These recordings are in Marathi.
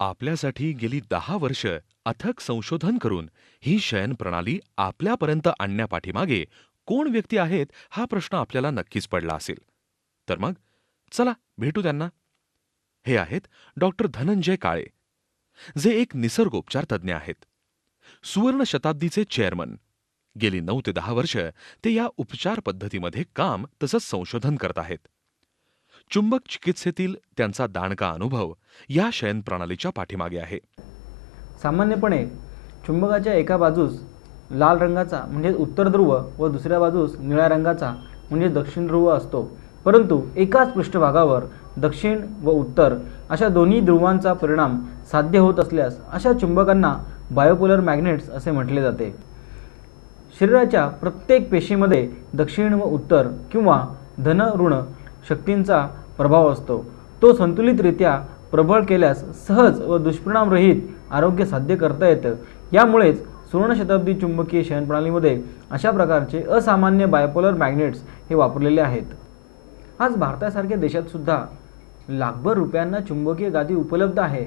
आपल्यासाठी गेली 10 वर्ष अथक संशोधन करून ही शयन प्रणाली आपल्यापर्यंत आणण्यापाठीमागे कोण व्यक्ती आहेत हा प्रश्न आपल्याला नक्कीच पडला असेल. तर मग चला भेटू त्यांना. हे आहेत डॉक्टर धनंजय काळे, जे एक निसर्गोपचार तज्ज्ञ आहेत. सुवर्ण शताब्दीचे चेअरमन. गेली 9 ते 10 वर्ष ते या उपचार पद्धतीमध्ये काम तसंच संशोधन करत आहेत. चुंबक चिकित्सेतील त्यांचा दांडगा अनुभव या शयन प्रणालीच्या पाठीमागे आहे. सामान्यपणे चुंबकाच्या एका बाजूस लाल रंगाचा म्हणजे उत्तर ध्रुव व दुसऱ्या बाजूस निळ्या रंगाचा म्हणजे दक्षिण ध्रुव असतो. परंतु एकाच पृष्ठभागावर दक्षिण व उत्तर अशा दोन्ही ध्रुवांचा परिणाम साध्य होत असल्यास अशा चुंबकांना बायोपोलर मॅग्नेट्स असे म्हटले जाते. शरीराच्या प्रत्येक पेशीमध्ये दक्षिण व उत्तर किंवा धन ऋण शक्तींचा प्रभाव असतो. तो संतुलितरित्या प्रबळ केल्यास सहज व दुष्परिणामरहित आरोग्य साध्य करता येतं. यामुळेच सुवर्ण शताब्दी चुंबकीय शयन प्रणालीमध्ये अशा प्रकारचे असामान्य बायोपोलर मॅग्नेट्स हे वापरलेले आहेत. आज भारतासारख्या देशात सुद्धा लाखभर रुपयांना चुंबकीय गादी उपलब्ध आहे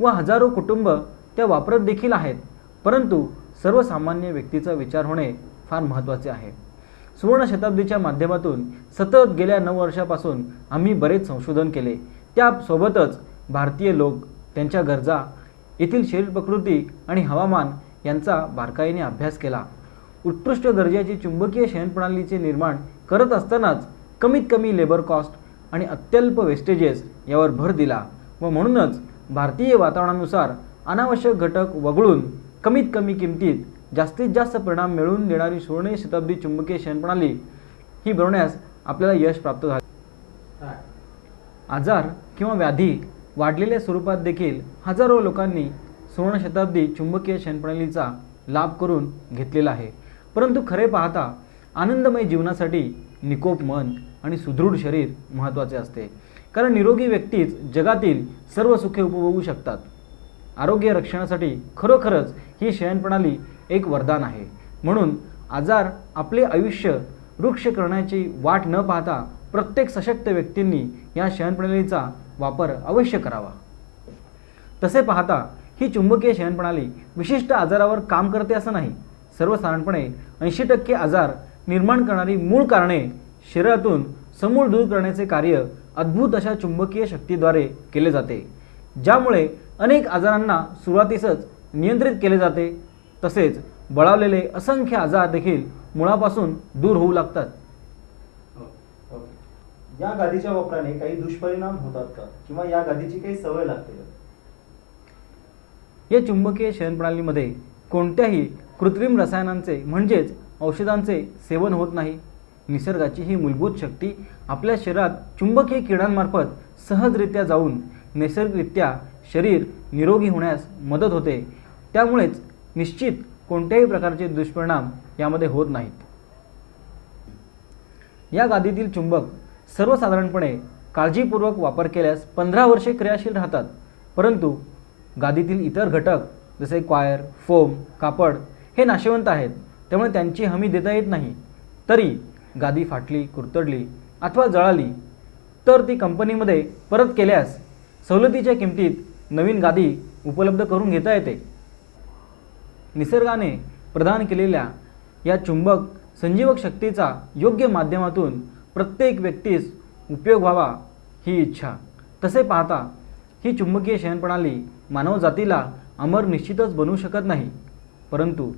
व हजारो कुटुंब त्या वापरत देखील आहेत. परंतु सर्वसामान्य व्यक्तीचा विचार होणे फार महत्त्वाचे आहे. सुवर्ण शताब्दीच्या माध्यमातून सतत गेल्या 9 वर्षापासून आम्ही बरेच संशोधन केले. त्यासोबतच भारतीय लोक, त्यांच्या गरजा, येथील शरीर प्रकृती आणि हवामान यांचा बारकाईने अभ्यास केला. उत्कृष्ट दर्जाची चुंबकीय शयन प्रणालीचे निर्माण करत असतानाच कमीत कमी लेबर कॉस्ट आणि अत्यल्प वेस्टेजेस यावर भर दिला व म्हणूनच भारतीय वातावरणानुसार अनावश्यक घटक वगळून कमीत कमी किमतीत जास्तीत जास्त परिणाम मिळवून देणारी सुवर्ण शताब्दी चुंबकीय शयन प्रणाली ही बनवण्यास आपल्याला यश प्राप्त झाले. आजार किंवा व्याधी वाढलेल्या स्वरूपात देखील हजारो लोकांनी सुवर्ण शताब्दी चुंबकीय शयन प्रणालीचा लाभ करून घेतलेला आहे. परंतु खरे पाहता आनंदमय जीवनासाठी निकोप मन आणि सुदृढ शरीर महत्त्वाचे असते. कारण निरोगी व्यक्तीच जगातील सर्व सुखे उपभोगू शकतात. आरोग्य रक्षणासाठी खरोखरच ही शयन प्रणाली एक वरदान आहे. म्हणून आजार आपले आयुष्य वृक्ष करण्याची वाट न पाहता प्रत्येक सशक्त व्यक्तींनी या शयन प्रणालीचा वापर अवश्य करावा. तसे पाहता ही चुंबकीय शयन प्रणाली विशिष्ट आजारावर काम करते असं नाही. सर्वसाधारणपणे 80% आजार निर्माण करणारी मूळ कारणे शरीरातून समूळ दूर करण्याचे कार्य अद्भुत अशा चुंबकीय शक्तीद्वारे केले जाते, ज्यामुळे अनेक आजारांना सुरुवातीसच नियंत्रित केले जाते. तसेच बळावलेले असंख्य आजार देखील मुळापासून दूर होऊ लागतात. या गादीच्या वापराने काही दुष्परिणाम होतात का किंवा या गादीची काही सवय लागते का? या चुंबकीय शयन प्रणालीमध्ये कोणत्याही कृत्रिम रसायनांचे म्हणजेच औषधांचे सेवन होत नाही. निसर्गाची ही मूलभूत शक्ती आपल्या शरीरात चुंबकीय किरणांमार्फत सहजरित्या जाऊन नैसर्गिकरित्या शरीर निरोगी होण्यास मदत होते. त्यामुळेच निश्चित कोणत्याही प्रकारचे दुष्परिणाम यामध्ये होत नाहीत. या गादीतील चुंबक सर्वसाधारणपणे काळजीपूर्वक वापर केल्यास 15 वर्षे क्रियाशील राहतात. परंतु गादीतील इतर घटक जसे क्वायर, फोम, कापड हे नाशवंत आहेत. त्यामुळे त्यांची हमी देता येत नाही. तरी गादी फाटली, कुरतडली अथवा जळाली तर ती कंपनीमध्ये परत केल्यास सवलतीच्या किमतीत नवीन गादी उपलब्ध करून घेता येते. निसर्गाने प्रदान केलेल्या या चुंबक संजीवक शक्तीचा योग्य माध्यमातून प्रत्येक व्यक्तीस उपयोग व्हावा ही इच्छा. तसे पाहता ही चुंबकीय शयन प्रणाली मानवजातीला अमर निश्चितच बनवू शकत नाही. परंतु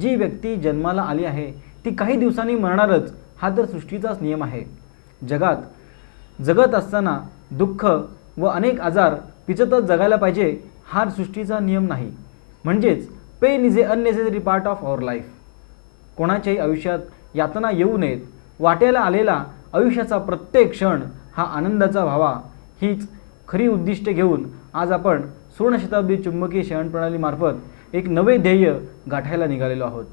जी व्यक्ती जन्माला आली आहे ती काही दिवसांनी मरणारच हा तर सृष्टीचाच नियम आहे. जगात जगत असताना दुःख व अनेक आजार पिचतच जगायला पाहिजे हा सृष्टीचा नियम नाही. म्हणजेच pain is a unnecessary part of our life. कोणाच्याही आयुष्यात यातना येऊ नयेत. वाट्याला आलेला आयुष्याचा प्रत्येक क्षण हा आनंदाचा व्हावा हीच खरी उद्दिष्टे घेऊन आज आपण सुवर्ण शताब्दी चुंबकीय शयन प्रणालीमार्फत एक नवे ध्येय गाठायला निघालेलो आहोत.